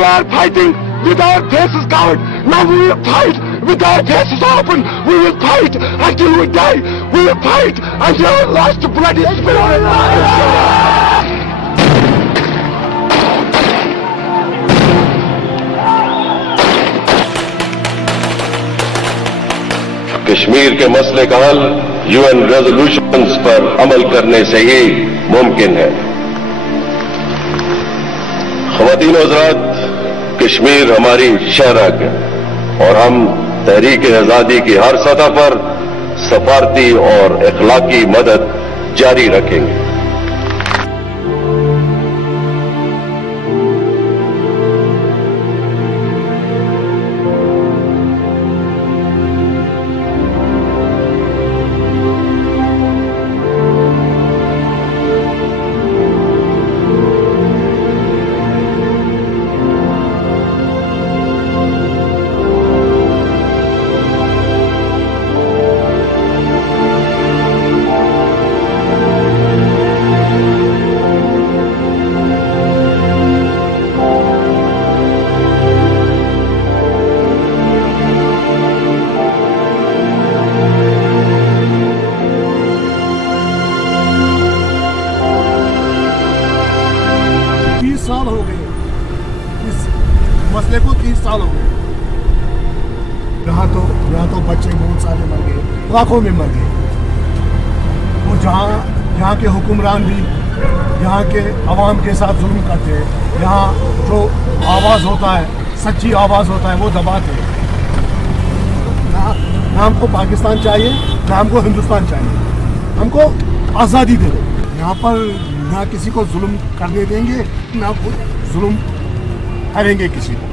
We are fighting with our faces covered. Now we will fight with our faces open. We will fight until we die. We will fight until our last bloody spirit. Kashmir के मसले का हल UN resolutions पर अमल करने से ही मुमकिन है। ख़वातीन और हज़रात, कश्मीर हमारी शहरक है और हम तहरीक आज़ादी की हर सतह पर सफारती और इखलाकी मदद जारी रखेंगे। साल हो गए इस मसले को, 30 साल हो गए। यहाँ तो बच्चे बहुत सारे मर गए, लाखों में मर गए। वो यहाँ के हुक्मरान भी यहाँ के अवाम के साथ जुल्म करते हैं। यहाँ जो आवाज़ होता है, सच्ची आवाज़ होता है, वो दबाते हैं। ना हमको पाकिस्तान चाहिए, ना हमको हिंदुस्तान चाहिए। हमको आज़ादी दे दो। यहाँ पर ना किसी को जुल्म करने देंगे, ना जुल्म करेंगे किसी को।